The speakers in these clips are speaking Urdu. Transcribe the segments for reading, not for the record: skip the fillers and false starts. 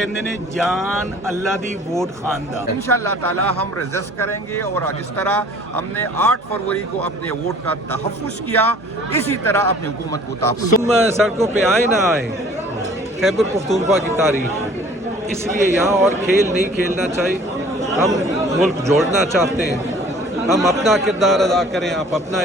کہندے نے جان اللہ دی ووٹ خاندہ انشاءاللہ تعالی ہم رجسٹ کریں گے اور جس طرح ہم نے 8 فروری کو اپنے ووٹ کا تحفظ کیا اسی طرح اپنی حکومت کو تحفظ تم سڑکوں پہ آئے نہ آئے خیبر پختونخوا کی تاریخ اس لیے یہاں اور کھیل نہیں کھیلنا چاہیے. ہم ملک جوڑنا چاہتے ہیں. ہم اپنا کردار ادا کریں, آپ اپنا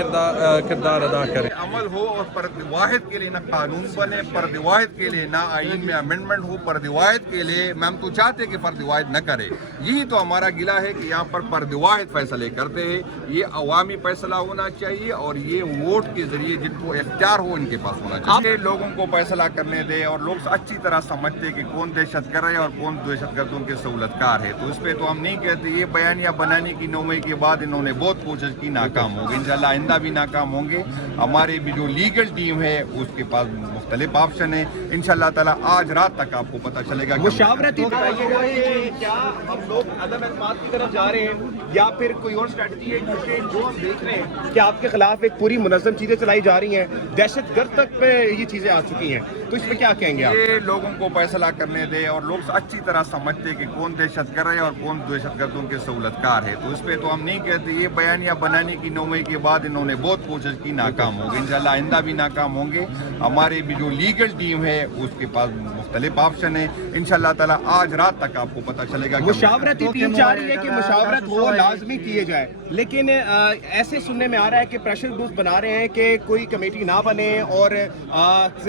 کردار ادا کریں. عمل ہو اور فرد واحد کے لیے نہ قانون بنے, فرد واحد کے لیے نہ آئین میں امینڈمنٹ ہو, فرد واحد کے لیے ہم تو چاہتے کہ فرد واحد نہ کرے. یہی تو ہمارا گلہ ہے کہ یہاں پر فرد واحد فیصلے کرتے ہیں. یہ عوامی فیصلہ ہونا چاہیے اور یہ ووٹ کے ذریعے جن کو اختیار ہو ان کے پاس ہونا چاہیے. لوگوں کو فیصلہ کرنے دے اور لوگ اچھی طرح سمجھتے کہ کون دہشت گرد ہے اور کون دہشت گردوں کے سہولت کار ہے. تو اس پہ تو ہم نہیں کہتے. یہ بیانیہ بنانے کی 9 مئی کے بعد انہوں نے بہت کوشش کی, ناکام ہو گئی. انشاءاللہ آئندہ بھی ناکام ہوں گے. ہماری بھی جو لیگل ٹیم ہے اس کے پاس مختلف آپشن ہیں. انشاءاللہ تعالی آج رات تک آپ کو پتہ چلے گا. مشاورتی بتائیے گا کہ کیا ہم لوگ عدم اعتماد کی طرف جا رہے ہیں یا پھر کوئی اور اسٹریٹجی ہے, کیونکہ جو ہم دیکھ رہے ہیں کہ آپ کے خلاف ایک پوری منظم چیزیں چلائی جا رہی ہیں, دہشت گرد تک پہ یہ چیزیں آ چکی ہیں, تو اس پہ کیا کہیں گے آپ؟ یہ لوگوں کو فیصلہ کرنے دے اور لوگ اچھی طرح سمجھتے کہ کون دہشت گرد ہے اور کون دہشت گردوں کے سہولت کار ہے. تو اس پہ تو ہم نہیں کہتے. یہ بیانیہ بنانے کی 9 مئی کے بعد انہوں نے بہت کوشش کی, ناکام ہو گئی. انشاءاللہ آئندہ بھی ناکام ہوں گے. ہماری بھی جو لیگل ٹیم ہے اس کے پاس مختلف آپشن ہیں. انشاءاللہ تعالی آج رات تک آپ کو پتہ چلے گا. مشاورتی ٹیم چاہ رہی ہے کہ مشاورت ہو, لازمی کیے جائے, لیکن ایسے سننے میں آ رہا ہے کہ پریشر گروپ بنا رہے ہیں کہ کوئی کمیٹی نہ بنے اور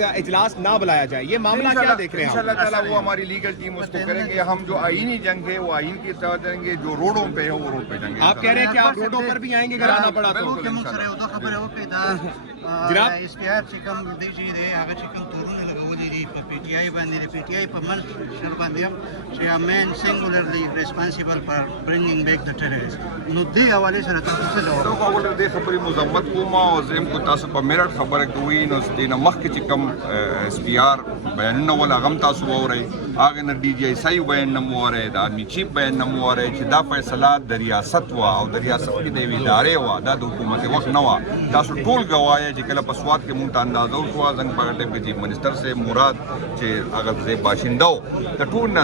اجلاس نہ بلایا جائے. یہ معاملہ کیا دیکھ رہے ہیں؟ انشاءاللہ تعالی وہ ہماری لیگل ٹیم اس کو کریں گے. ہم جو آئینی جنگ ہے وہ آئین کی طرح دیں گے, جو روڈوں پہ ہے وہ روڈ پہ جائیں گے. آپ کہہ رہے ہیں کہ آپ روڈوں پر بھی آئیں گے اگر آنا پڑا تو؟ جناب اشتہار چې کوم دی چې دی هغه چې کوم تورونه لګولي دي په پی ټی آی باندې, د پی ټی آی په منشر باندې هم چې مین سنگولرلی ریسپانسیبل فار برینګینګ بیک د ټیرریسٹ, نو دې حوالې سره تاسو څه جواب؟ نو اول دې خبرې مذمت کوم او زم کو تاسو په میرټ خبره کوي. نو دې مخکې چې کوم اس پی آر بیانونه ولا غم تاسو ووري, هغه نه ډي جی آی سای بیان نه موره, د آرمی چیف بیان نه موره چې دا فیصله د ریاست وا او د ریاست کې د ادارې وا د حکومت وخت نه وا. تاسو ټول غواړئ چې کله په سواد کې مونږ ته اندازو شو څنګه په ټیم کې چیف منسٹر سے مراد چې هغه ځای باشندو د ټول نه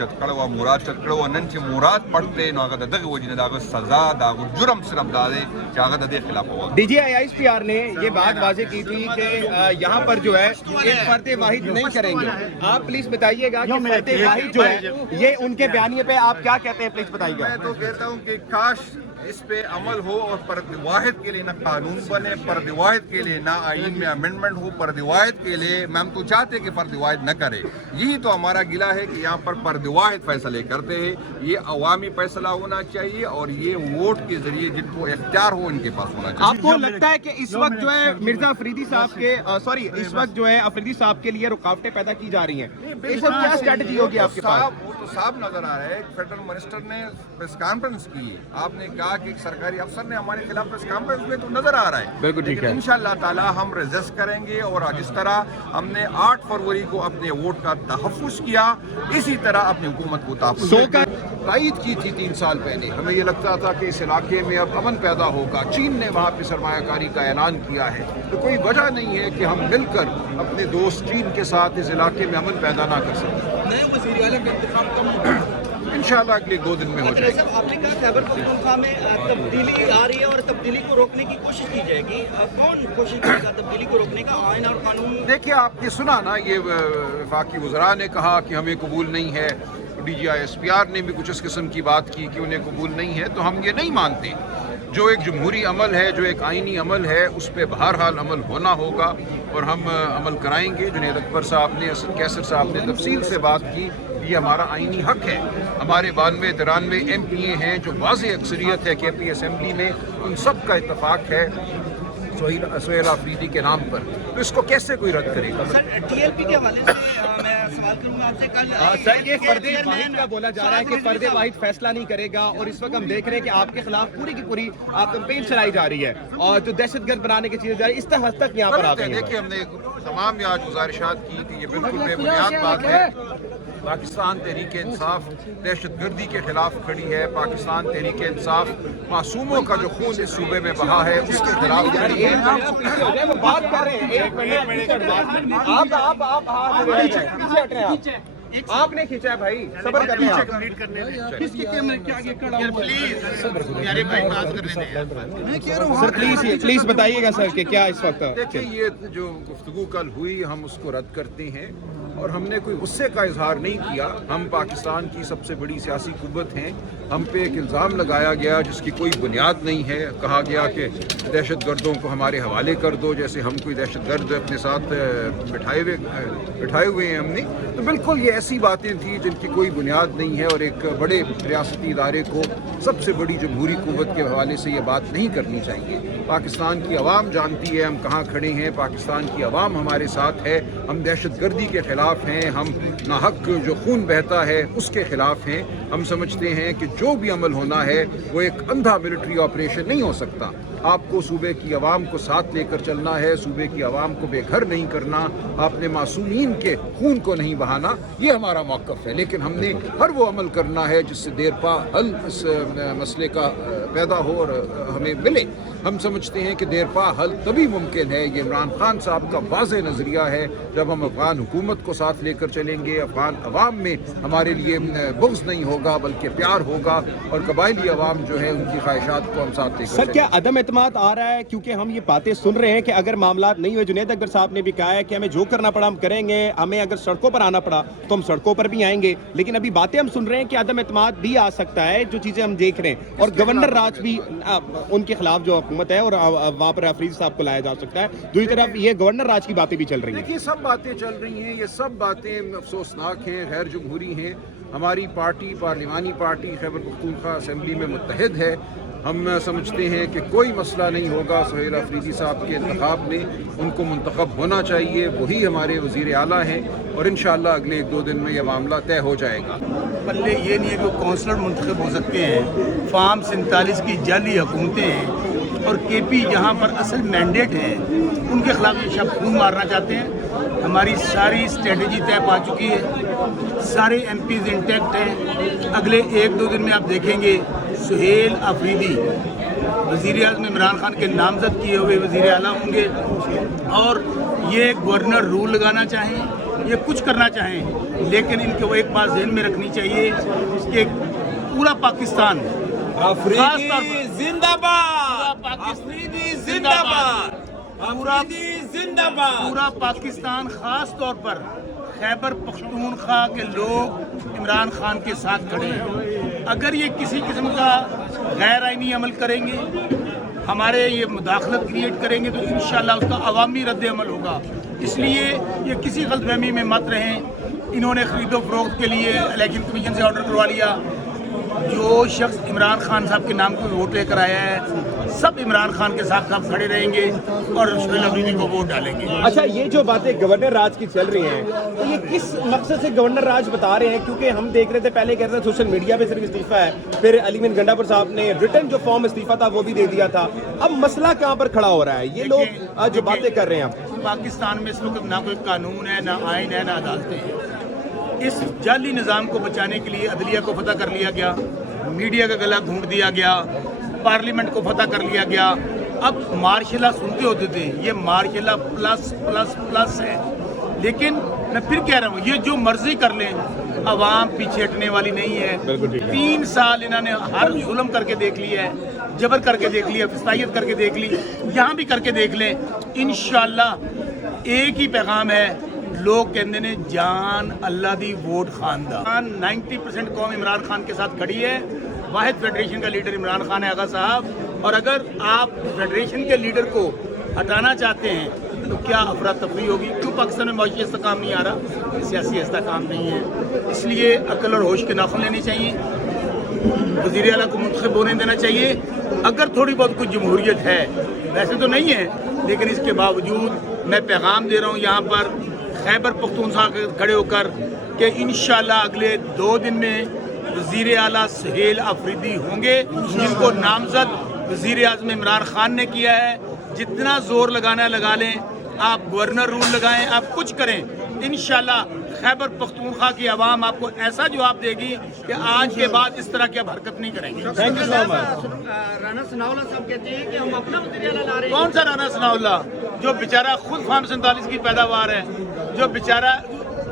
چت کړو مراد چت کړو نن چې مراد پړته نو هغه دغه وجنه دغه سزا دغه جرم صرف دادې چې هغه د دې خلاف ہوا. D G I S P R نے یہ بات واضح کی تھی کہ یہاں پر جو ہے ایک فرد واحد نہیں کریں گے. آپ پلیز بتائیے گا کہ فرد واحد جو ہے یہ ان کے بیانیے پہ آپ کیا کہتے ہیں, پلیز بتائیے گا. میں تو کہتا ہوں کہ کاش اس پہ عمل ہو اور فرد واحد کے لیے نہ قانون بنے, فرد واحد کے لیے نہ آئین میں امینڈمنٹ ہو, فرد واحد کے لیے ہم تو چاہتے کہ فرد واحد نہ کرے. یہی تو ہمارا گلہ ہے کہ یہاں پر فرد واحد فیصلے کرتے ہیں. یہ عوامی فیصلہ ہونا چاہیے اور یہ ووٹ کے ذریعے جن کو اختیار ہو ان کے پاس ہونا چاہیے. آپ کو لگتا ہے کہ اس وقت جو ہے مرزا افریدی صاحب کے اس وقت جو ہے افریدی صاحب کے لیے رکاوٹیں پیدا کی جا رہی ہیں, اس وقت کیا اسٹریٹجی ہوگی آپ کے پاس؟ وہ تو صاحب نظر آ رہا ہے. فیڈرل منسٹر نے پریس کانفرنس کی, آپ نے کہا کہ ایک سرکاری افسر نے ہمارے خلاف پریس کانفرنس میں تو نظر آ رہا ہے. بالکل ٹھیک ہے. انشاءاللہ تعالی ہم رجسٹ کریں گے اور جس طرح ہم نے 8 فروری کو اپنے ووٹ کا تحفظ کیا اسی طرح اپنی حکومت کو تحفظ تائید کی تھی 3 سال پہلے. ہمیں یہ لگتا تھا کہ اس علاقے میں اب امن پیدا ہوگا. چین نے وہاں پہ سرمایہ کاری کا اعلان کیا ہے, تو کوئی وجہ نہیں ہے کہ ہم مل کر اپنے دوست چین کے ساتھ اس علاقے میں امن پیدا نہ کر سکیں. نئے وزیر اعلیٰ کا انتخاب کم انشاءاللہ اگلے 2 دن میں ہو جائے گا. آپ نے کہا خیبر پختونخوا میں تبدیلی آ رہی ہے اور تبدیلی کو روکنے کی کوشش کی جائے گی. کون کوشش کرے گا تبدیلی کو روکنے کا, آئین اور قانون؟ دیکھیے آپ نے سنا نا, یہ وفاقی وزراء نے کہا کہ ہمیں قبول نہیں ہے, D G I S P R نے بھی کچھ اس قسم کی بات کی کہ انہیں قبول نہیں ہے. تو ہم یہ نہیں مانتے. جو ایک جمہوری عمل ہے, جو ایک آئینی عمل ہے, اس پہ بہرحال عمل ہونا ہوگا اور ہم عمل کرائیں گے. جنید اکبر صاحب نے, حسن کیسر صاحب نے تفصیل سے بات کی. یہ ہمارا آئینی حق ہے. ہمارے 92-93 ایم پی اے ہیں جو واضح اکثریت ہے کے پی اسمبلی میں, ان سب کا اتفاق ہے سہیل آفریدی کے نام پر. تو اس کو کیسے کوئی رد کرے گا؟ سر ٹی ایل پی کے حوالے سے میں سوال کروں گا آپ سے. کل سر یہ فرد واحد کا بولا جا رہا ہے کہ فرد واحد فیصلہ نہیں کرے گا, اور اس وقت ہم دیکھ رہے ہیں کہ آپ کے خلاف پوری کی پوری کمپین چلائی جا رہی ہے اور جو دہشت گرد بنانے کی چیزیں جا رہی ہے, اس حد تک یہاں پر آتے ہیں. دیکھیے ہم نے تمام آج گزارشات کی کہ یہ بالکل بے بنیاد بات ہے. پاکستان تحریک انصاف دہشت گردی کے خلاف کھڑی ہے. پاکستان تحریک انصاف معصوموں کا جو خون اس صوبے میں بہا ہے اس کے خلاف کھڑی ہے. بات کر رہے ہیں, ایک منٹ آپ پیچھے ہٹ رہے ہیں. آپ نے کھینچا ہے بھائی, صبر کرنے آپ. سر پلیز بتائیے گا سر کہ کیا اس وقت. دیکھیں, یہ جو گفتگو کل ہوئی ہم اس کو رد کرتے ہیں اور ہم نے کوئی غصے کا اظہار نہیں کیا. ہم پاکستان کی سب سے بڑی سیاسی قوت ہیں. ہم پہ ایک الزام لگایا گیا جس کی کوئی بنیاد نہیں ہے. کہا گیا کہ دہشت گردوں کو ہمارے حوالے کر دو, جیسے ہم کوئی دہشت گرد اپنے ساتھ بٹھائے ہوئے ہیں ہم نے. تو بالکل یہ ایسی باتیں تھیں جن کی کوئی بنیاد نہیں ہے, اور ایک بڑے ریاستی ادارے کو سب سے بڑی جمہوری قوت کے حوالے سے یہ بات نہیں کرنی چاہیے. پاکستان کی عوام جانتی ہے ہم کہاں کھڑے ہیں. پاکستان کی عوام ہمارے ساتھ ہے. ہم دہشت گردی کے خلاف ہیں. ہم ناحق جو خون بہتا ہے اس کے خلاف ہیں. ہم سمجھتے ہیں کہ جو بھی عمل ہونا ہے وہ ایک اندھا ملٹری آپریشن نہیں ہو سکتا. آپ کو صوبے کی عوام کو ساتھ لے کر چلنا ہے. صوبے کی عوام کو بے گھر نہیں کرنا. آپ نے معصومین کے خون کو نہیں بہانا. یہ ہمارا موقف ہے. لیکن ہم نے ہر وہ عمل کرنا ہے جس سے دیر پا حل اس مسئلے کا پیدا ہو اور ہمیں ملے. ہم سمجھتے ہیں کہ دیر پا حل تبھی ممکن ہے. یہ عمران خان صاحب کا واضح نظریہ ہے. جب ہم افغان حکومت کو ساتھ لے کر چلیں گے, افغان عوام میں ہمارے لیے بغض نہیں ہوگا بلکہ پیار ہوگا, اور قبائلی عوام جو ہے ان کی خواہشات کو ہم ساتھ لے کر سر کیا عدم اعتماد آ رہا ہے؟ کیونکہ ہم یہ باتیں سن رہے ہیں کہ اگر معاملات نہیں ہوئے, جنید اکبر صاحب نے بھی کہا ہے کہ ہمیں جو کرنا پڑا ہم کریں گے, ہمیں اگر سڑکوں پر آنا پڑا تو ہم سڑکوں پر بھی آئیں گے. لیکن ابھی باتیں ہم سن رہے ہیں کہ عدم اعتماد بھی آ سکتا ہے, جو چیزیں ہم دیکھ رہے ہیں. اور گورنر راج بھی ان کے خلاف جو حکومت ہے اور وہاں پر افریدی صاحب کو لایا جا سکتا ہے. دوسری طرف یہ گورنر راج کی باتیں بھی چل رہی ہیں. دیکھیے, سب باتیں چل رہی ہیں. یہ سب باتیں افسوسناک ہیں, غیر جمہوری ہیں. ہماری پارٹی پارلیمانی پارٹی خیبر پختونخوا اسمبلی میں متحد ہے. ہم سمجھتے ہیں کہ کوئی مسئلہ نہیں ہوگا سہیل افریدی صاحب کے انتخاب میں. ان کو منتخب ہونا چاہیے, وہی ہمارے وزیر اعلیٰ ہیں, اور انشاءاللہ اگلے 1-2 دن میں یہ معاملہ طے ہو جائے گا. پلے یہ نہیں ہے کہ کونسلر منتخب ہو سکتے ہیں. فارم 47 کی جعلی حکومتیں ہیں, اور کے پی جہاں پر اصل مینڈیٹ ہے ان کے خلاف یہ شب خون مارنا چاہتے ہیں. ہماری ساری اسٹریٹجی طے پا چکی ہے. سارے ایم پیز انٹیکٹ ہیں. اگلے 1-2 دن میں آپ دیکھیں گے سہیل افریدی وزیر اعظم عمران خان کے نامزد کیے ہوئے وزیر اعلیٰ ہوں گے. اور یہ گورنر رول لگانا چاہیں, یہ کچھ کرنا چاہیں, لیکن ان کو ایک بات ذہن میں رکھنی چاہیے کہ پورا پاکستان افریدی زندہ باد, افریدی زندہ باد, افریدی زندہ باد. پورا پاکستان خاص طور پر خیبر پختونخوا کے لوگ عمران خان کے ساتھ کھڑے ہیں. اگر یہ کسی قسم کا غیر آئینی عمل کریں گے, ہمارے یہ مداخلت کریٹ کریں گے, تو انشاءاللہ اس کا عوامی رد عمل ہوگا. اس لیے یہ کسی غلط فہمی میں مت رہیں. انہوں نے خرید و فروخت کے لیے الیکشن کمیشن سے آرڈر کروا لیا. جو شخص عمران خان صاحب کے نام کو ووٹ لے کر آیا ہے, سب عمران خان کے ساتھ کھڑے رہیں گے اور سہیل افریدی کو ووٹ ڈالیں گے. اچھا, یہ جو باتیں گورنر راج کی چل رہی ہیں تو یہ کس مقصد سے گورنر راج بتا رہے ہیں؟ کیونکہ ہم دیکھ رہے تھے پہلے کہہ رہے تھے سوشل میڈیا پہ صرف استعفیٰ ہے, پھر علی مین گنڈا پور صاحب نے ریٹن جو فارم استعفیٰ تھا وہ بھی دے دیا تھا. اب مسئلہ کہاں پر کھڑا ہو رہا ہے؟ یہ لوگ جو باتیں کر رہے ہیں, پاکستان میں اس وقت نہ کوئی قانون ہے, نہ آئین ہے, نہ عدالتیں ہیں. اس جعلی نظام کو بچانے کے لیے عدلیہ کو فتح کر لیا گیا, میڈیا کا گلا گھونٹ دیا گیا, پارلیمنٹ کو فتح کر لیا گیا. اب مارشل لا سنتے ہوتے تھے, یہ martial law plus plus plus ہے. لیکن میں پھر کہہ رہا ہوں, یہ جو مرضی کر لیں, عوام پیچھے ہٹنے والی نہیں ہے. 3 سال انہوں نے ہر ظلم کر کے دیکھ لیا ہے, جبر کر کے دیکھ لیا, فسادیت کر کے دیکھ لی, یہاں بھی کر کے دیکھ لیں. انشاءاللہ ایک ہی پیغام ہے, لوگ کہتے ہیں جان اللہ دی ووٹ خاندان. 90% قوم عمران خان کے ساتھ کھڑی ہے. واحد فیڈریشن کا لیڈر عمران خان ہے آغا صاحب, اور اگر آپ فیڈریشن کے لیڈر کو ہٹانا چاہتے ہیں تو کیا افراتفری ہوگی؟ کیوں پاکستان میں معاشی استحکام نہیں آ رہا؟ سیاسی استحکام نہیں ہے. اس لیے عقل اور ہوش کے ناخن لینے چاہیے, وزیر اعلیٰ کو منتخب ہونے دینا چاہیے. اگر تھوڑی بہت کچھ جمہوریت ہے, ویسے تو نہیں ہے, لیکن اس کے باوجود میں پیغام دے رہا ہوں یہاں پر خیبر پختونخوا کھڑے ہو کر کہ انشاءاللہ اگلے 2 دن میں وزیر اعلیٰ سہیل افریدی ہوں گے, جن کو نامزد وزیر اعظم عمران خان نے کیا ہے. جتنا زور لگانا ہے لگا لیں, آپ گورنر رول لگائیں, آپ کچھ کریں, انشاءاللہ خیبر پختونخوا کی عوام آپ کو ایسا جواب دے گی کہ آج کے بعد اس طرح کی اب حرکت نہیں کریں گے. رانا ثناء اللہ صاحب کہتے ہیں کہ ہم اپنا وزیر اعلیٰ لا رہے ہیں. کون سا رانا ثناء اللہ, جو بیچارہ خود فارم 47 کی پیداوار ہے, جو بیچارہ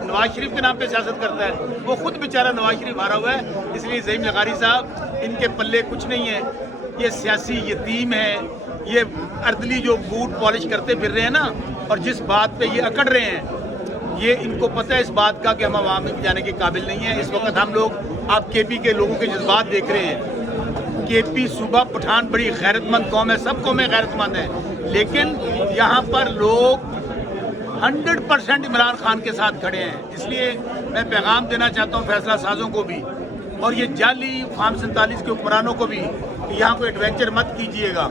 نواز شریف کے نام پہ سیاست کرتا ہے. وہ خود بیچارہ نواز شریف ہارا ہوا ہے. اس لیے زعیم لغاری صاحب ان کے پلے کچھ نہیں ہے. یہ سیاسی یتیم ہے. یہ اردلی جو بوٹ پالش کرتے پھر رہے ہیں نا, اور جس بات پہ یہ اکڑ رہے ہیں, یہ ان کو پتہ ہے اس بات کا کہ ہم عوام میں جانے کے قابل نہیں ہیں. اس وقت ہم لوگ آپ کے پی کے لوگوں کے جذبات دیکھ رہے ہیں. کے پی صوبہ پٹھان بڑی غیرت مند قوم ہے, سب قومیں غیرت مند ہیں, لیکن یہاں پر لوگ 100% عمران خان کے ساتھ کھڑے ہیں. اس لیے میں پیغام دینا چاہتا ہوں فیصلہ سازوں کو بھی, اور یہ جعلی فارم 47 کے حکمرانوں کو بھی, کہ یہاں کوئی ایڈوینچر مت کیجیے گا.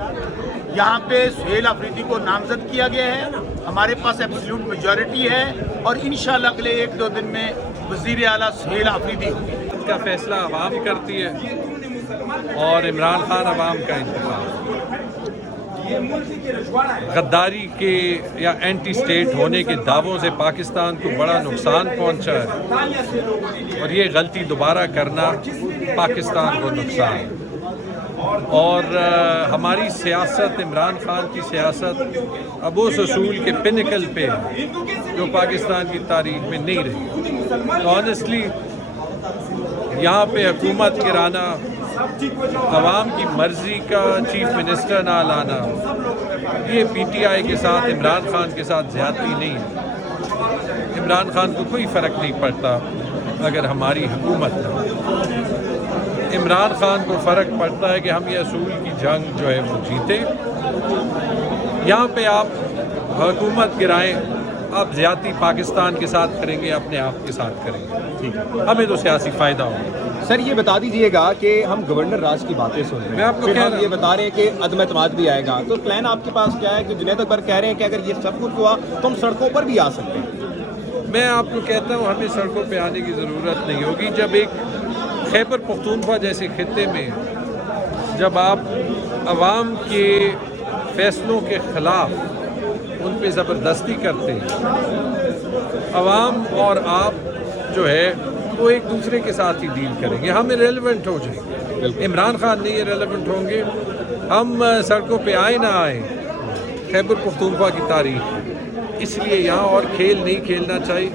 یہاں پہ سہیل آفریدی کو نامزد کیا گیا ہے, ہمارے پاس ایبسلیوٹ میجورٹی ہے, اور انشاءاللہ اگلے 1-2 دن میں وزیر اعلیٰ سہیل آفریدی ہوگی. اس کا فیصلہ عوام کرتی ہے اور عمران خان عوام کا انتخاب. غداری کے یا اینٹی اسٹیٹ ہونے کے دعووں سے پاکستان کو بڑا نقصان پہنچا ہے, اور یہ غلطی دوبارہ کرنا پاکستان کو نقصان. اور ہماری سیاست, عمران خان کی سیاست اب اس اصول کے پنکل پہ ہے جو پاکستان کی تاریخ میں نہیں رہی. تو آنیسٹلی یہاں پہ حکومت گرانا, عوام کی مرضی کا چیف منسٹر نہ لانا, یہ پی ٹی آئی کے ساتھ, عمران خان کے ساتھ زیادتی نہیں ہے. عمران خان کو کوئی فرق نہیں پڑتا اگر ہماری حکومت نہ. عمران خان کو فرق پڑتا ہے کہ ہم یہ اصول کی جنگ جو ہے وہ جیتیں. یہاں پہ آپ حکومت گرائیں, آپ زیادتی پاکستان کے ساتھ کریں گے, اپنے آپ کے ساتھ کریں گے. ٹھیک ہے, ہمیں تو سیاسی فائدہ ہوگا. سر یہ بتا دیجئے گا کہ ہم گورنر راج کی باتیں سن رہے ہیں, میں آپ کو پھر ہم یہ بتا رہے ہیں کہ عدم اعتماد بھی آئے گا, تو پلان آپ کے پاس کیا ہے؟ کہ جنید اکبر کہہ رہے ہیں کہ اگر یہ سب کچھ ہوا تو ہم سڑکوں پر بھی آ سکتے ہیں. میں آپ کو کہتا ہوں ہمیں سڑکوں پہ آنے کی ضرورت نہیں ہوگی. جب ایک خیبر پختونخوا جیسے خطے میں جب آپ عوام کے فیصلوں کے خلاف ان پہ زبردستی کرتے ہیں, عوام اور آپ جو ہے وہ ایک دوسرے کے ساتھ ہی ڈیل کریں گے, ہم ریلیونٹ ہو جائیں گے. عمران خان نہیں ریلیونٹ ہوں گے. ہم سڑکوں پہ آئے نہ آئیں, خیبر پختونخوا کی تاریخ ہے. اس لیے یہاں اور کھیل نہیں کھیلنا چاہیے.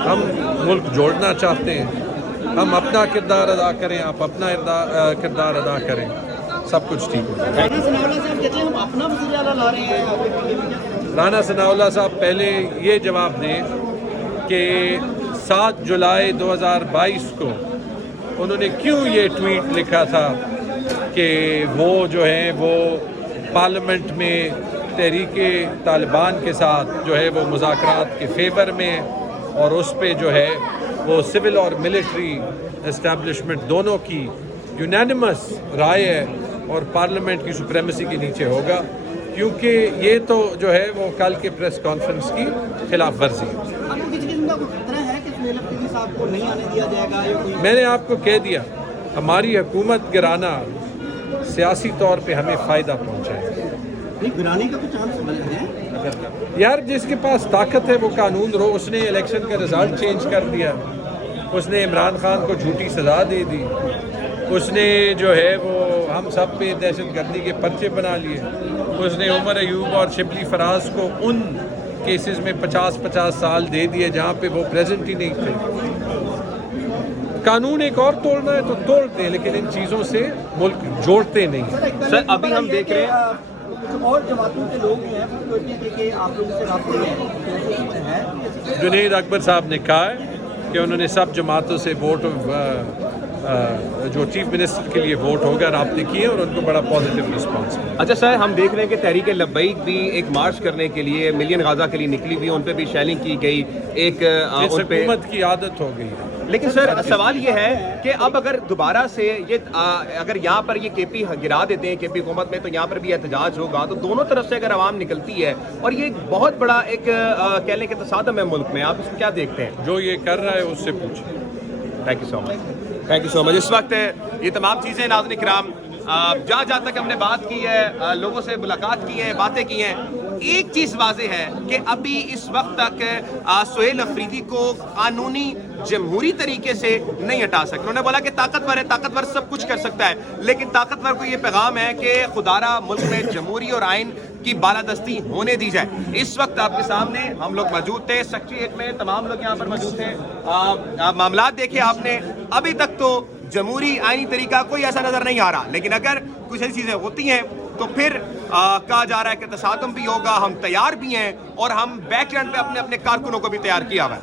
ہم ملک جوڑنا چاہتے ہیں, ہم اپنا کردار ادا کریں, آپ اپنا کردار ادا کریں, سب کچھ ٹھیک ہو جائے. رانا ثناءاللہ صاحب پہلے یہ جواب دیں کہ 7 جولائی 2022 کو انہوں نے کیوں یہ ٹویٹ لکھا تھا کہ وہ جو ہیں وہ پارلیمنٹ میں تحریک طالبان کے ساتھ جو ہے وہ مذاکرات کے فیور میں, اور اس پہ جو ہے وہ سول اور ملٹری اسٹیبلشمنٹ دونوں کی یونینیمس رائے ہے اور پارلیمنٹ کی سپریمیسی کے نیچے ہوگا, کیونکہ یہ تو جو ہے وہ کل کے پریس کانفرنس کی خلاف ورزی ہے. میں نے آپ کو کہہ دیا ہماری حکومت گرانا سیاسی طور پہ ہمیں فائدہ پہنچائے گا. یار جس کے پاس طاقت ہے وہ قانون رو. اس نے الیکشن کا رزلٹ چینج کر دیا, اس نے عمران خان کو جھوٹی سزا دے دی, اس نے جو ہے وہ ہم سب پہ دہشت گردی کے پرچے بنا لیے, اس نے عمر ایوب اور شبلی فراز کو ان کیسز میں 50-50 سال دے دیے جہاں پہ وہ پریزنٹ ہی نہیں تھے. قانون ایک اور توڑنا ہے تو توڑتے ہیں, لیکن ان چیزوں سے ملک جوڑتے نہیں. سر ابھی ہم دیکھ رہے ہیں اور جماعتوں کے لوگ ہیں کہ آپ لوگوں سے رابطے ہیں. جنید اکبر صاحب نے کہا ہے کہ انہوں نے سب جماعتوں سے ووٹ جو چیف منسٹر کے لیے ووٹ ہوگا رابطے کیے, اور ان کو بڑا پازیٹیو رسپانس ہے. اچھا سر, ہم دیکھ رہے ہیں کہ تحریک لبیک بھی ایک مارچ کرنے کے لیے ملین غازہ کے لیے نکلی ہوئی, ان پہ بھی شیلنگ کی گئی. ایک اس حکومت کی عادت ہو گئی ہے. لیکن سر سوال یہ ہے کہ اب اگر دوبارہ سے یہ اگر یہاں پر یہ کے پی گرا دیتے ہیں کے پی حکومت میں, تو یہاں پر بھی احتجاج ہوگا. تو دونوں طرف سے اگر عوام نکلتی ہے, اور یہ ایک بہت بڑا ایک کہہ لیں کہ تصادم ہے ملک میں, آپ اس کو کیا دیکھتے ہیں؟ جو یہ کر رہا ہے اس سے پوچھیں. Thank you so much. Thank you so much. اس وقت یہ تمام چیزیں ناظرین کرام جہاں تک ہم نے بات کی ہے, لوگوں سے ملاقات کی ہے, باتیں کی ہیں, ایک چیز واضح ہے کہ ابھی اس وقت تک سہیل افریدی کو قانونی جمہوری طریقے سے نہیں ہٹا سکتے. انہوں نے بولا کہ طاقتور ہے, طاقتور سب کچھ کر سکتا ہے, لیکن طاقتور کو یہ پیغام ہے کہ خدارہ ملک میں جمہوری اور آئین کی بالادستی ہونے دی جائے. اس وقت آپ کے سامنے ہم لوگ موجود تھے سیکریٹریٹ میں, تمام لوگ یہاں پر موجود تھے. معاملات دیکھے آپ نے, ابھی تک تو جمہوری آئینی طریقہ کوئی ایسا نظر نہیں آ رہا, لیکن اگر کچھ ایسی چیزیں ہوتی ہیں تو پھر کہا جا رہا ہے کہ تصادم بھی ہوگا. ہم تیار بھی ہیں اور ہم بیک اینڈ پہ اپنے کارکنوں کو بھی تیار کیا ہوا ہے.